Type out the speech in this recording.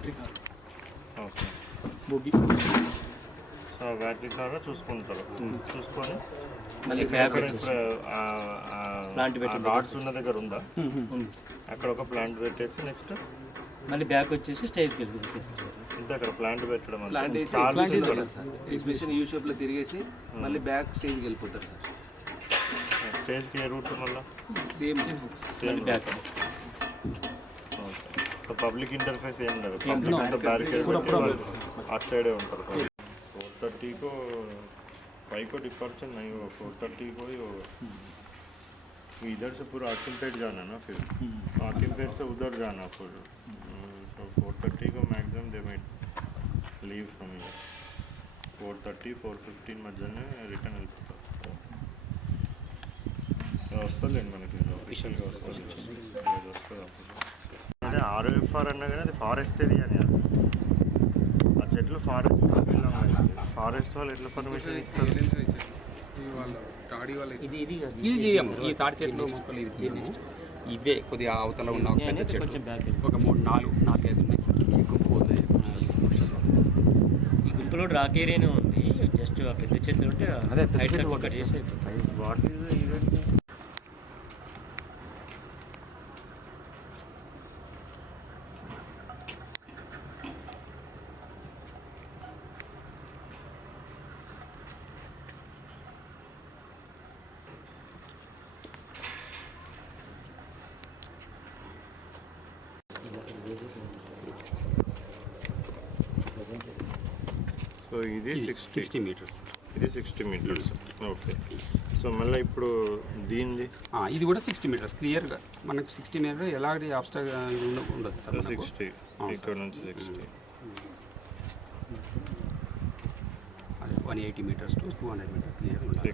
Battery car. Okay. Buggy so battery ద్వారా చూసుకుంటారు. చూసుకొని మళ్ళీ Plant పెట్టి రాడ్స్ ఉన్న దగ్గర ఉందా? అక్కడ ఒక ప్లాంట్ పెట్టేసి నెక్స్ట్ మళ్ళీ బ్యాక్ వచ్చేసి స్టేజ్కి వెళ్ళిపోతుంది సార్. ఇంత అక్కడ ప్లాంట్ పెట్టడం ప్లాంట్ ప్లాంట్ ఎగ్జిబిషన్ యూ షేప్లో తిరిగేసి మళ్ళీ బ్యాక్ స్టేజ్కి వెళ్ళిపోతారు సార్. స్టేజ్కి ఏ రూట్ మళ్ళీ? సేమ్ మళ్ళీ బ్యాక్. సో పబ్లిక్ ఇంటర్ఫేస్ ఏం లేదు పబ్లిక్ అంతా బ్యారికేడ్ పెట్టి వాళ్ళు అటు సైడే ఉంటారు फोर थर्टी को फाइव को डिपार्चर नहीं होगा फोर थर्टी को ही होगा तो इधर से पूरा आकिमपेट जाना ना फिर आकिमपेट से उधर जाना फिर तो फोर थर्टी को maximum they might leave from here four thirty four fifteen మధ్యనే రిటర్న్ వెళ్ళిపోతారు వస్తుందండి మనకి ఆఫీషియల్గా వస్తుంది ఇది వస్తుంది అదే ఆర్ఎఫ్ఆర్ అన్నా కానీ అది ఫారెస్ట్ ఏరియా అని అది ఆ చెట్లు ఫారెస్ట్ ఫారెస్ట్ వాళ్ళు ఎట్లా పర్మిషన్ ఇస్తారు? ఇది ఇది కాదు. ఇది చేయము. ఈ తాడి చెట్లు మొక్కలు ఇది. ఇవే కొద్దిగా అవతల ఉన్న ఒక పెద్ద వెళ్ళి ఒక మూడు నాలుగు నాలుగైదు ఉన్నాయి సార్. ఈ గుంపు పోతుంది ఈ గుంపులో రాక్ ఏరియానే ఉంది. జస్ట్ పెద్ద చెట్లు ఉంటే అదే పెద్ద హైట్ చెట్లు కట్ చేసి. వాట్ సో ఇది సిక్స్టీ మీటర్స్ ఇది సిక్స్టీ మీటర్స్ ఓకే సో మళ్ళీ ఇప్పుడు దీనిది? ఇది కూడా సిక్స్టీ మీటర్స్ క్లియర్గా మనకు సిక్స్టీ మీటర్ ఎలాంటి అబ్స్టా ఉండదు సార్. సిక్స్టీ ఇక్కడ నుంచి sixty one eighty meters to two hundred meter clear